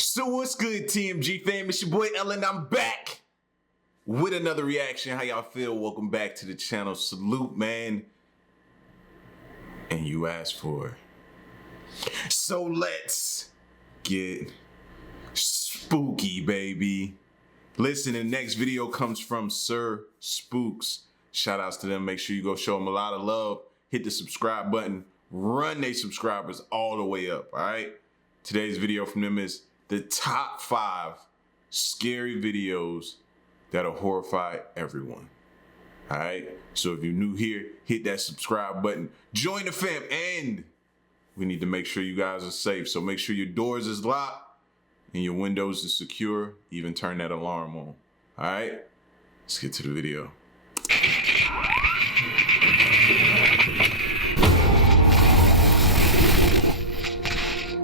So what's good, TMG fam? It's your boy Ellen. I'm back with another reaction. How y'all feel? Welcome back to the channel. Salute, man. And you asked for it. So let's get spooky, baby. Listen, the next video comes from Sir Spooks. Shout outs to them. Make sure you go show them a lot of love. Hit the subscribe button. Run their subscribers all the way up, all right? Today's video from them is the top 5 scary videos that'll horrify everyone. All right, so if you're new here, hit that subscribe button. Join the fam, and we need to make sure you guys are safe. So make sure your doors is locked and your windows is secure. Even turn that alarm on. All right, let's get to the video.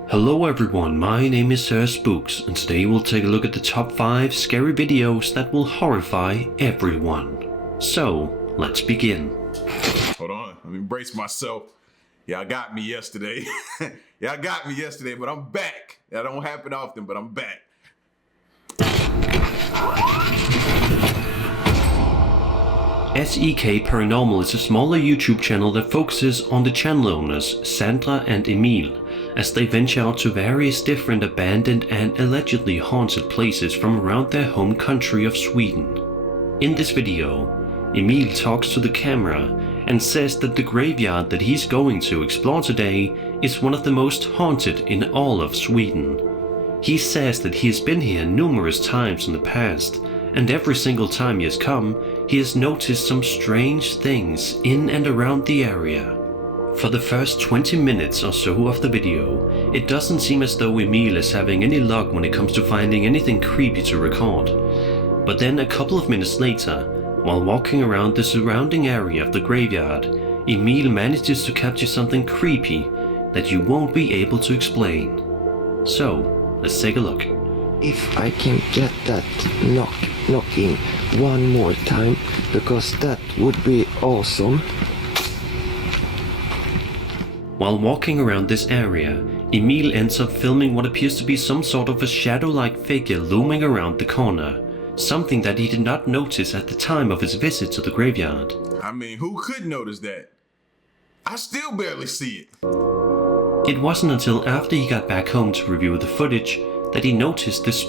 Hello everyone, my name is Sir Spooks, and today we'll take a look at the top 5 scary videos that will horrify everyone. So, let's begin. Hold on, let me brace myself. Y'all got me yesterday. Y'all got me yesterday, but I'm back. That don't happen often, but I'm back. SEK Paranormal is a smaller YouTube channel that focuses on the channel owners, Sandra and Emil, as they venture out to various different abandoned and allegedly haunted places from around their home country of Sweden. In this video, Emil talks to the camera and says that the graveyard that he's going to explore today is one of the most haunted in all of Sweden. He says that he has been here numerous times in the past, and every single time he has come, he has noticed some strange things in and around the area. For the first 20 minutes or so of the video, it doesn't seem as though Emil is having any luck when it comes to finding anything creepy to record. But then a couple of minutes later, while walking around the surrounding area of the graveyard, Emil manages to capture something creepy that you won't be able to explain. So, let's take a look. If I can get that knocking one more time, because that would be awesome. While walking around this area, Emil ends up filming what appears to be some sort of a shadow-like figure looming around the corner, something that he did not notice at the time of his visit to the graveyard. I mean, who could notice that? I still barely see it. It wasn't until after he got back home to review the footage that he noticed this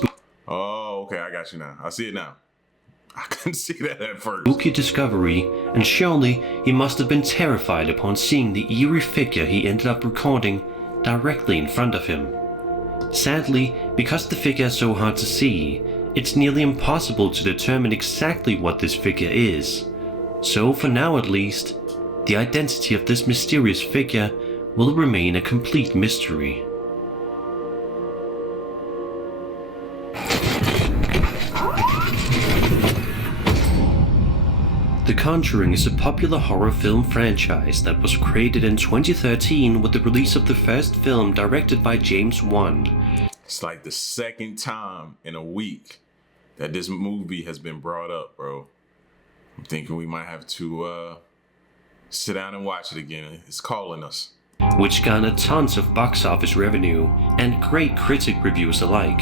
Oh, okay, I got you now. I see it now. I couldn't see that at first. spooky discovery, and surely he must have been terrified upon seeing the eerie figure he ended up recording directly in front of him. Sadly, because the figure is so hard to see, it's nearly impossible to determine exactly what this figure is. So for now at least, the identity of this mysterious figure will remain a complete mystery. The Conjuring is a popular horror film franchise that was created in 2013 with the release of the first film directed by James Wan. It's like the second time in a week that this movie has been brought up, bro. I'm thinking we might have to sit down and watch it again. It's calling us. Which garnered tons of box office revenue and great critic reviews alike.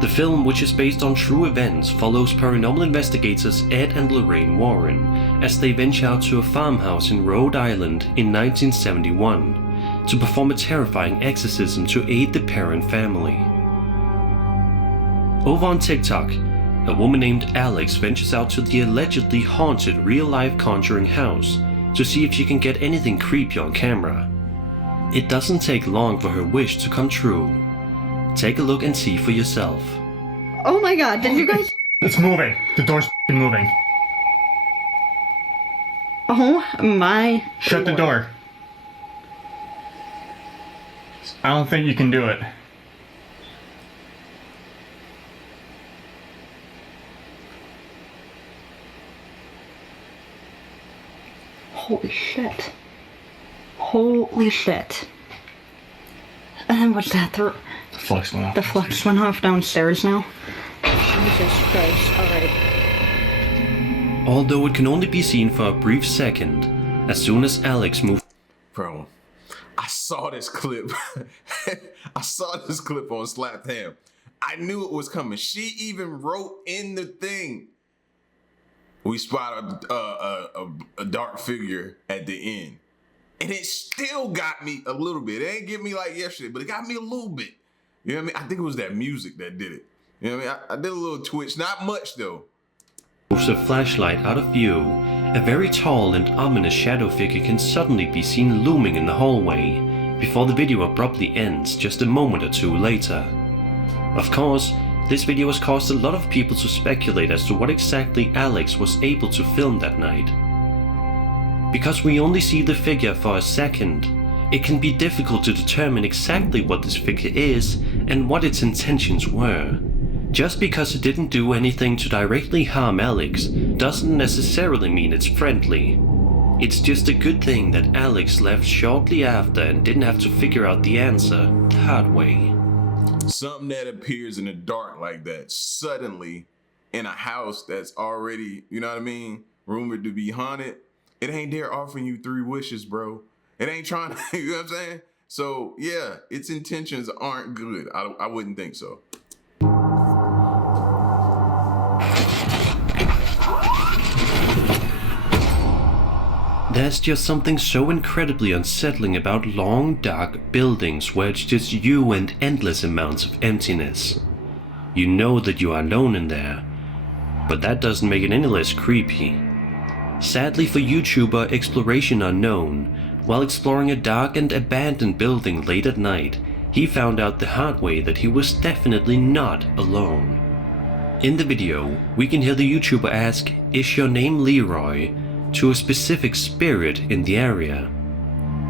The film, which is based on true events, follows paranormal investigators Ed and Lorraine Warren as they venture out to a farmhouse in Rhode Island in 1971 to perform a terrifying exorcism to aid the parent family. Over on TikTok, a woman named Alex ventures out to the allegedly haunted real-life Conjuring house to see if she can get anything creepy on camera. It doesn't take long for her wish to come true. Take a look and see for yourself. Oh my god, did you guys... It's moving. The door's moving. Oh my... Shut the door. I don't think you can do it. Holy shit. Holy shit. And then what's that? The flux went off. The flux went off downstairs now. Jesus Christ, alright. Although it can only be seen for a brief second, as soon as Alex moved Bro, I saw this clip. I saw this clip on Slapped Ham. I knew it was coming. She even wrote in the thing, we spot a dark figure at the end. And it still got me a little bit. It ain't get me like yesterday, but it got me a little bit. You know what I mean? I think it was that music that did it. You know what I mean? I did a little twitch. Not much, though. Moves a flashlight out of view, a very tall and ominous shadow figure can suddenly be seen looming in the hallway, before the video abruptly ends just a moment or two later. Of course, this video has caused a lot of people to speculate as to what exactly Alex was able to film that night. Because we only see the figure for a second, it can be difficult to determine exactly what this figure is and what its intentions were. Just because it didn't do anything to directly harm Alex doesn't necessarily mean it's friendly. It's just a good thing that Alex left shortly after and didn't have to figure out the answer the hard way. Something that appears in the dark like that suddenly in a house that's already, you know what I mean, rumored to be haunted, it ain't there offering you 3 wishes, bro. It ain't trying to, you know what I'm saying? So yeah, its intentions aren't good. I wouldn't think so. There's just something so incredibly unsettling about long, dark buildings where it's just you and endless amounts of emptiness. You know that you are alone in there, but that doesn't make it any less creepy. Sadly for YouTuber Exploration Unknown, while exploring a dark and abandoned building late at night, he found out the hard way that he was definitely not alone. In the video, we can hear the YouTuber ask, "Is your name Leroy?" to a specific spirit in the area.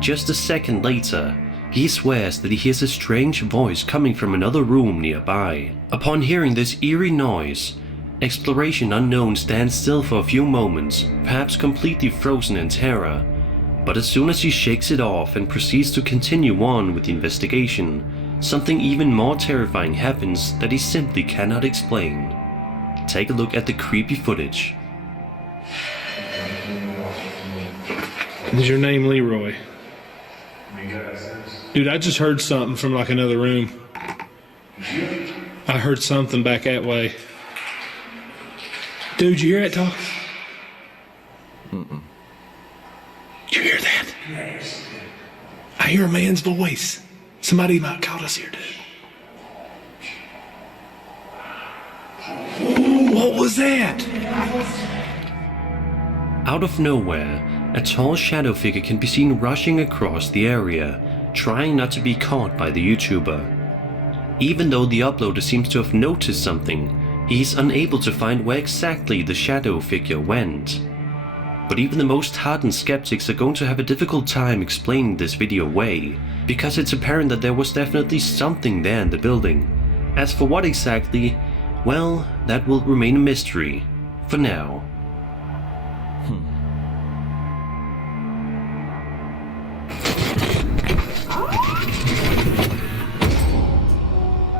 Just a second later, he swears that he hears a strange voice coming from another room nearby. Upon hearing this eerie noise, Exploration Unknown stands still for a few moments, perhaps completely frozen in terror, but as soon as he shakes it off and proceeds to continue on with the investigation, something even more terrifying happens that he simply cannot explain. Take a look at the creepy footage. Is your name Leroy? Dude, I just heard something from like another room. I heard something back that way. Dude, you hear that talk? Mm-mm. Did you hear that? Yes. I hear a man's voice. Somebody might call us here, dude. Ooh, what was that? Out of nowhere, a tall shadow figure can be seen rushing across the area, trying not to be caught by the YouTuber. Even though the uploader seems to have noticed something, he is unable to find where exactly the shadow figure went. But even the most hardened skeptics are going to have a difficult time explaining this video away, because it's apparent that there was definitely something there in the building. As for what exactly, well, that will remain a mystery for now.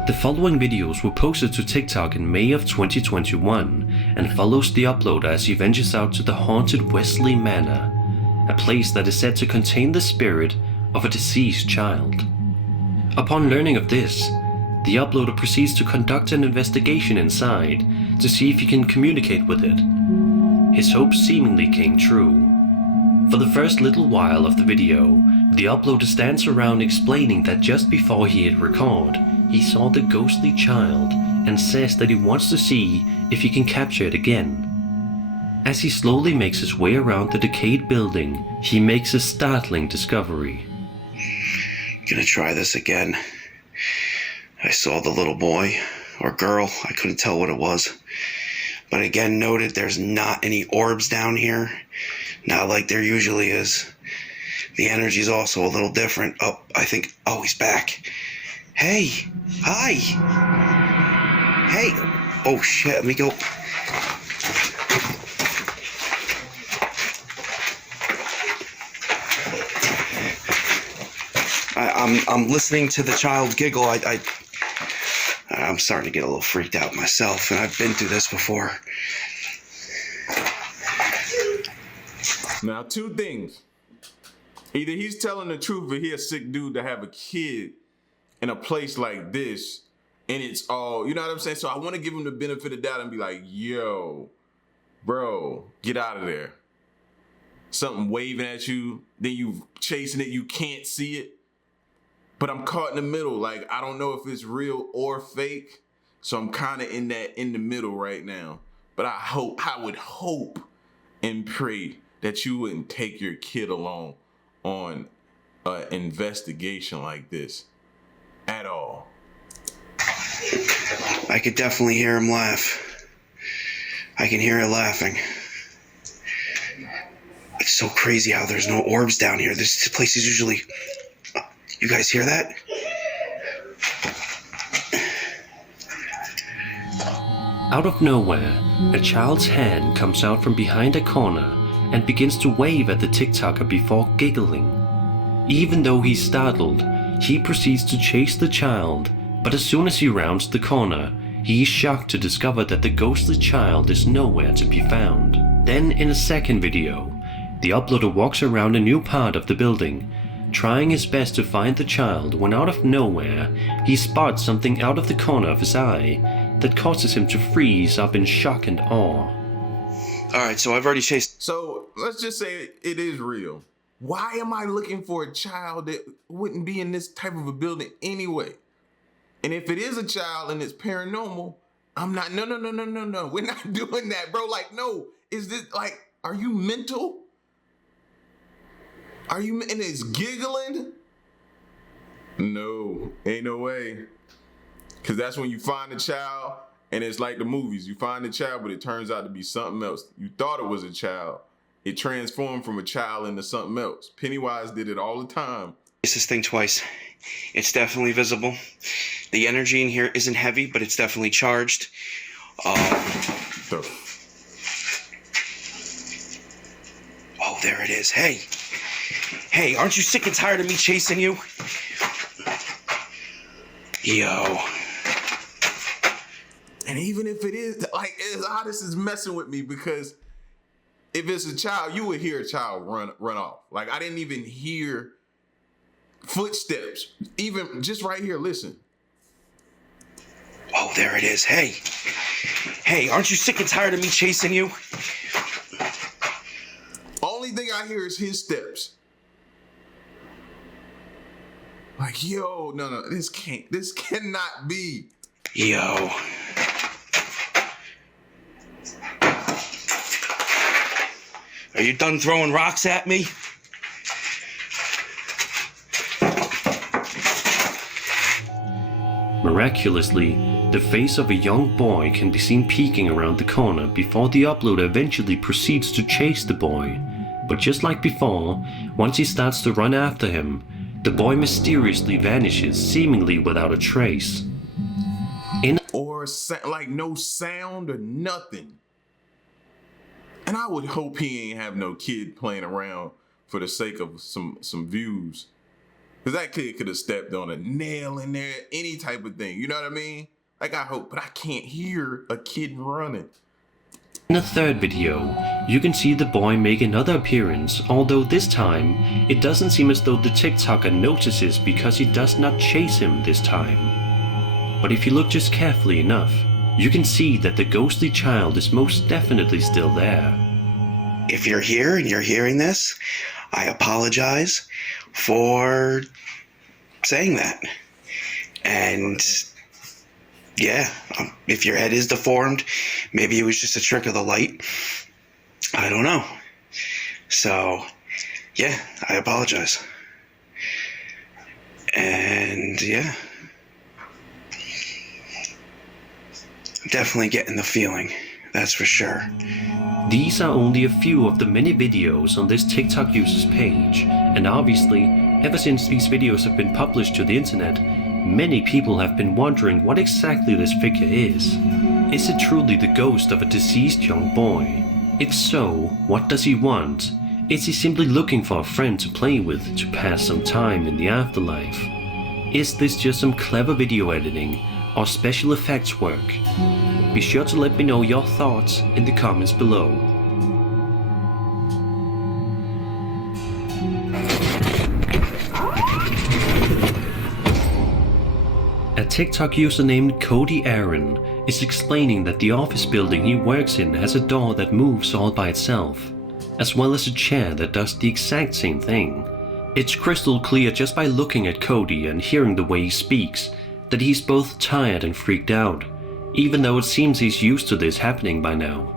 The following videos were posted to TikTok in May of 2021 and follows the uploader as he ventures out to the haunted Wesley Manor, a place that is said to contain the spirit of a deceased child. Upon learning of this, the uploader proceeds to conduct an investigation inside to see if he can communicate with it. His hopes seemingly came true. For the first little while of the video, the uploader stands around explaining that just before he hit record, he saw the ghostly child and says that he wants to see if he can capture it again. As he slowly makes his way around the decayed building, he makes a startling discovery. Gonna try this again. I saw the little boy or girl, I couldn't tell what it was. But again noted there's not any orbs down here, not like there usually is. The energy's also a little different. Oh, I think, oh, he's back. Hey, hi. Hey, oh shit, let me go. I'm listening to the child giggle. I'm starting to get a little freaked out myself, and I've been through this before. Now, 2 things. Either he's telling the truth or he a sick dude to have a kid in a place like this, and it's all, you know what I'm saying? So I want to give him the benefit of the doubt and be like, yo, bro, get out of there. Something waving at you, then you chasing it, you can't see it. But I'm caught in the middle. Like, I don't know if it's real or fake. So I'm kind of in the middle right now. But I would hope and pray that you wouldn't take your kid along on an investigation like this at all. I could definitely hear him laugh. I can hear it laughing. It's so crazy how there's no orbs down here. This place is usually... You guys hear that? Out of nowhere, a child's hand comes out from behind a corner and begins to wave at the TikToker before giggling. Even though he's startled, he proceeds to chase the child, but as soon as he rounds the corner, he is shocked to discover that the ghostly child is nowhere to be found. Then in a second video, the uploader walks around a new part of the building, trying his best to find the child when out of nowhere, he spots something out of the corner of his eye that causes him to freeze up in shock and awe. Alright, so I've already chased... So let's just say it is real. Why am I looking for a child that wouldn't be in this type of a building anyway? And if it is a child and it's paranormal, I'm not, no. We're not doing that, bro. Like, no, is this like, are you mental? Are you, and it's giggling? No, ain't no way. Cause that's when you find a child and it's like the movies. You find a child, but it turns out to be something else. You thought it was a child. It transformed from a child into something else. Pennywise did it all the time. This thing twice. It's definitely visible. The energy in here isn't heavy, but it's definitely charged. Oh, there it is. Hey, aren't you sick and tired of me chasing you? Yo. And even if it is, like, this is messing with me because if it's a child, you would hear a child run off. Like, I didn't even hear footsteps. Even just right here, listen. Oh, there it is. Hey, aren't you sick and tired of me chasing you? Only thing I hear is his steps. Like, yo, no, this cannot be. Yo. Are you done throwing rocks at me? Miraculously, the face of a young boy can be seen peeking around the corner before the uploader eventually proceeds to chase the boy. But just like before, once he starts to run after him, the boy mysteriously vanishes, seemingly without a trace. Or like no sound or nothing. And I would hope he ain't have no kid playing around for the sake of some views. Because that kid could have stepped on a nail in there, any type of thing. You know what I mean? Like, I hope, but I can't hear a kid running. In the third video, you can see the boy make another appearance, although this time, it doesn't seem as though the TikToker notices because he does not chase him this time. But if you look just carefully enough, you can see that the ghostly child is most definitely still there. If you're here and you're hearing this, I apologize for saying that. And yeah, if your head is deformed, maybe it was just a trick of the light. I don't know. So yeah, I apologize. And yeah, I'm definitely getting the feeling, that's for sure. These are only a few of the many videos on this TikTok user's page, and obviously, ever since these videos have been published to the internet, many people have been wondering what exactly this figure is. Is it truly the ghost of a deceased young boy? If so, what does he want? Is he simply looking for a friend to play with to pass some time in the afterlife? Is this just some clever video editing or special effects work? Be sure to let me know your thoughts in the comments below. TikTok user named Cody Aaron is explaining that the office building he works in has a door that moves all by itself, as well as a chair that does the exact same thing. It's crystal clear just by looking at Cody and hearing the way he speaks that he's both tired and freaked out, even though it seems he's used to this happening by now.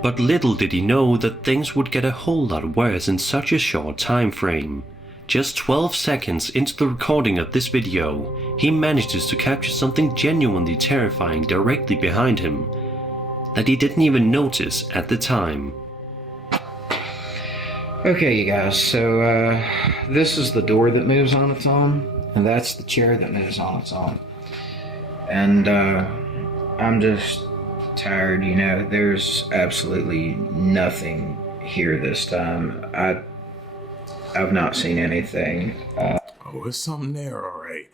But little did he know that things would get a whole lot worse in such a short time frame. Just 12 seconds into the recording of this video, he manages to capture something genuinely terrifying directly behind him that he didn't even notice at the time. Okay, you guys, so this is the door that moves on its own, and that's the chair that moves on its own. And I'm just tired, you know, there's absolutely nothing here this time. I've not seen anything. Oh, there's something there, all right.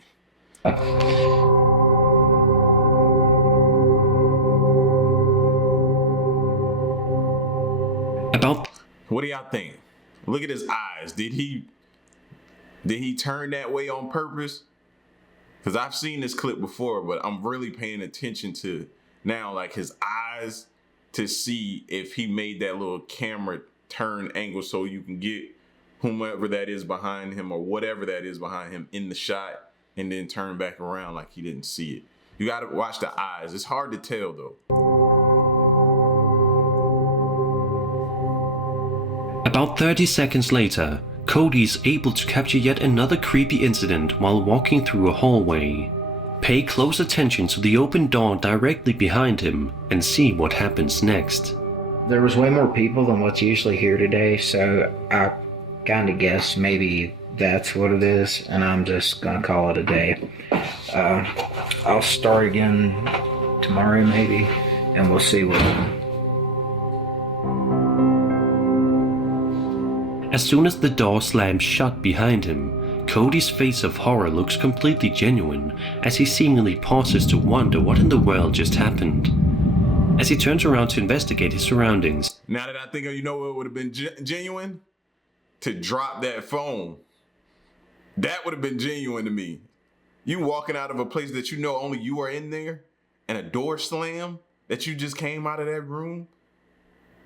What do y'all think? Look at his eyes. Did he turn that way on purpose? Because I've seen this clip before, but I'm really paying attention to now, like his eyes, to see if he made that little camera turn angle so you can get whomever that is behind him or whatever that is behind him in the shot and then turn back around like he didn't see it. You got to watch the eyes. It's hard to tell though. About 30 seconds later, Cody is able to capture yet another creepy incident while walking through a hallway. Pay close attention to the open door directly behind him and see what happens next. There was way more people than what's usually here today, so I kind of guess maybe that's what it is, and I'm just gonna call it a day. I'll start again tomorrow maybe, and we'll see what. As soon as the door slams shut behind him, Cody's face of horror looks completely genuine as he seemingly pauses to wonder what in the world just happened. As he turns around to investigate his surroundings. Now that I think of, you know what would have been genuine? To drop that phone. That would have been genuine to me. You walking out of a place that you know only you are in there, and a door slam that you just came out of that room,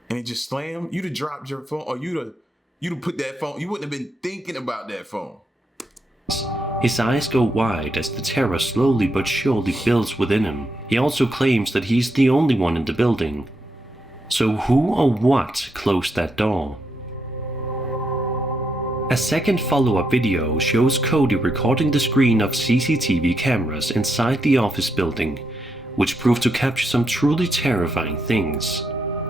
and it just slammed. You'd have dropped your phone, or you'd have put that phone. You wouldn't have been thinking about that phone. His eyes go wide as the terror slowly but surely builds within him. He also claims that he's the only one in the building. So who or what closed that door? A second follow-up video shows Cody recording the screen of CCTV cameras inside the office building, which prove to capture some truly terrifying things.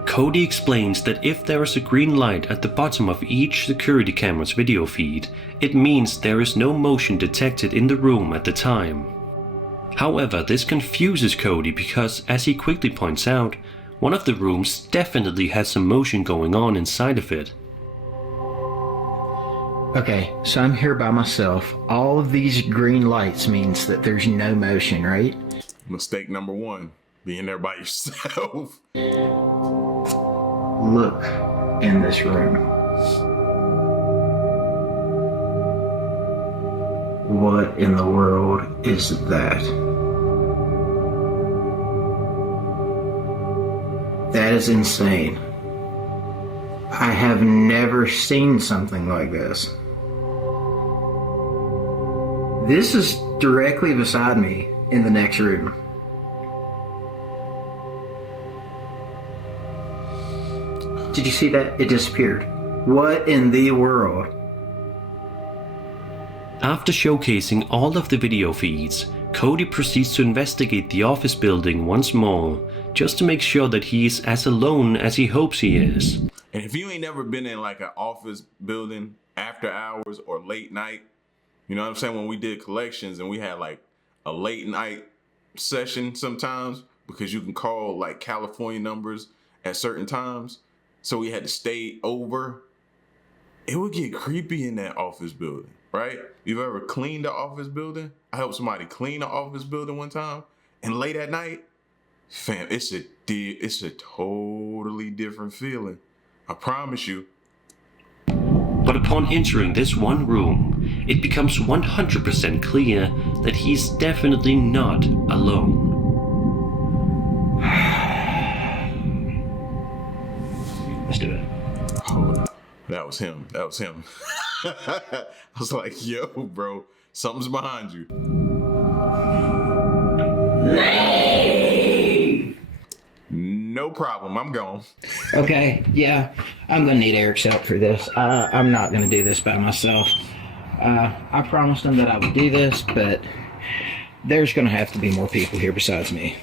Cody explains that if there is a green light at the bottom of each security camera's video feed, it means there is no motion detected in the room at the time. However, this confuses Cody because, as he quickly points out, one of the rooms definitely has some motion going on inside of it. Okay, so I'm here by myself. All of these green lights means that there's no motion, right? Mistake number one, being there by yourself. Look in this room. What in the world is that? That is insane. I have never seen something like this. This is directly beside me in the next room. Did you see that? It disappeared. What in the world? After showcasing all of the video feeds, Cody proceeds to investigate the office building once more, just to make sure that he is as alone as he hopes he is. And if you ain't never been in like an office building after hours or late night, you know what I'm saying? When we did collections and we had like a late night session sometimes, because you can call like California numbers at certain times. So we had to stay over. It would get creepy in that office building, right? You've ever cleaned the office building? I helped somebody clean the office building one time, and late at night, fam, it's a totally different feeling. I promise you. But upon entering this one room, it becomes 100% clear that he's definitely not alone. Let's do it. Oh, that was him. That was him. I was like, yo, bro, something's behind you. No problem. I'm gone. Okay, yeah, I'm gonna need Eric's help for this. I'm not gonna do this by myself. I promised him that I would do this, but there's gonna have to be more people here besides me.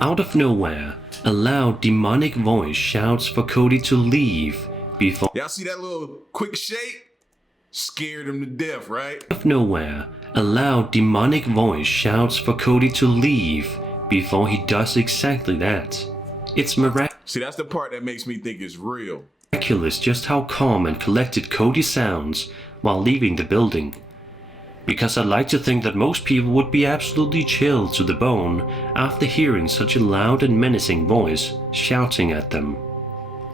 Out of nowhere, a loud demonic voice shouts for Cody to leave before... Y'all see that little quick shake? Scared him to death, right? Out of nowhere, a loud demonic voice shouts for Cody to leave before he does exactly that. It's See, that's the part that makes me think it's real. miraculous just how calm and collected Cody sounds while leaving the building. Because I'd like to think that most people would be absolutely chilled to the bone after hearing such a loud and menacing voice shouting at them.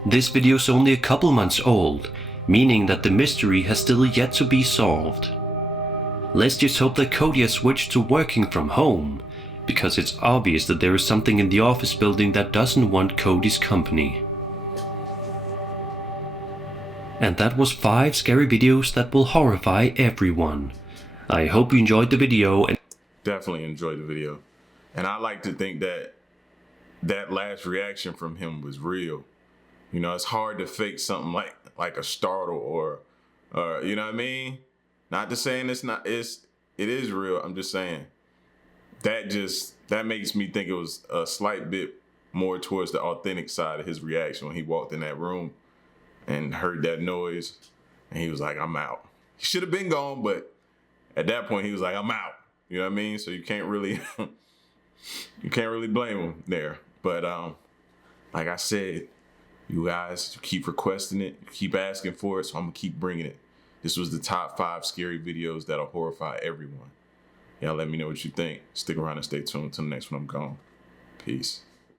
This video is only a couple months old, meaning that the mystery has still yet to be solved. Let's just hope that Cody has switched to working from home, because it's obvious that there is something in the office building that doesn't want Cody's company. And that was 5 scary videos that will horrify everyone. I hope you enjoyed the video and Definitely enjoyed the video. And I like to think that that last reaction from him was real. You know, it's hard to fake something like a startle or you know what I mean? Not to saying it is real. I'm just saying that makes me think it was a slight bit more towards the authentic side of his reaction when he walked in that room and heard that noise and he was like, I'm out. He should have been gone, but at that point he was like, I'm out. You know what I mean? So you can't really blame him there. But like I said, you guys keep requesting it, keep asking for it, so I'm gonna keep bringing it. This was the top 5 scary videos that'll horrify everyone. Y'all let me know what you think. Stick around and stay tuned until the next one. I'm gone. Peace.